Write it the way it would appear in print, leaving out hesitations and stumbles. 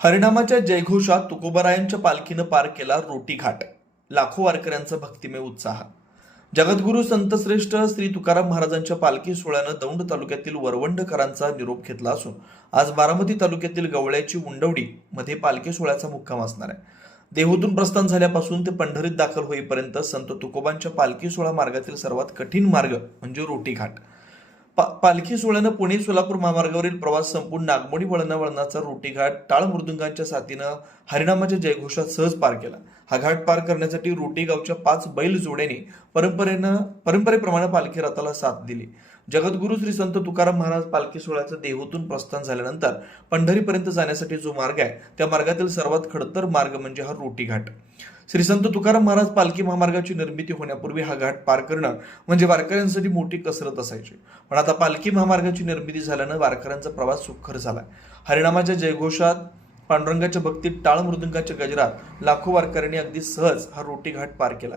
हरिनामाच्या जयघोषात तुकोबारायांच्या पालखीनं पार केला रोटी घाट. लाखो वारकऱ्यांचा भक्तिमय उत्साह. जगद्गुरु संतश्रेष्ठ श्री तुकाराम महाराजांच्या पालखी सोहळ्यानं दौंड तालुक्यातील वरवंडकरांचा निरोप घेतला असून आज बारामती तालुक्यातील गवळ्याची उंडवडी मध्ये पालखी सोहळ्याचा मुक्काम असणार आहे. देहूतून प्रस्थान झाल्यापासून ते पंढरीत दाखल होईपर्यंत संत तुकोबांच्या पालखी सोहळा मार्गातील सर्वात कठीण मार्ग म्हणजे रोटी घाट. पालखी सोहळ्यानं पुणे सोलापूर महामार्गावरील प्रवास संपून नागमोडी वळणाचा रोटी घाट टाळ मृदुंगांच्या साथीनं हरिनामाच्या जयघोषात सहज पार केला. हा घाट पार करण्यासाठी रोटी गावच्या 5 बैल जोड्यांनी परंपरेप्रमाणे पालखी रथाला साथ दिली. जगद्गुरु श्री संत तुकाराम महाराज पालखी सोहळ्याचं देहूतून प्रस्थान झाल्यानंतर पंढरीपर्यंत जाण्यासाठी जो मार्ग आहे त्या मार्गातील सर्वात खडतर मार्ग म्हणजे हा रोटी घाट. श्री संत तुकाराम महाराज पालखी महामार्गाची निर्मिती होण्यापूर्वी हा घाट पार करणं म्हणजे वारकऱ्यांसाठी मोठी कसरत असायची. पण आता पालखी महामार्गाची निर्मिती झाल्यानं वारकऱ्यांचा प्रवास सुखकर झाला. हरिनामाच्या जयघोषात, पांडुरंगाच्या भक्तीत, टाळ मृदुंगाच्या गजरात लाखो वारकऱ्यांनी अगदी सहज हा रोटी घाट पार केला.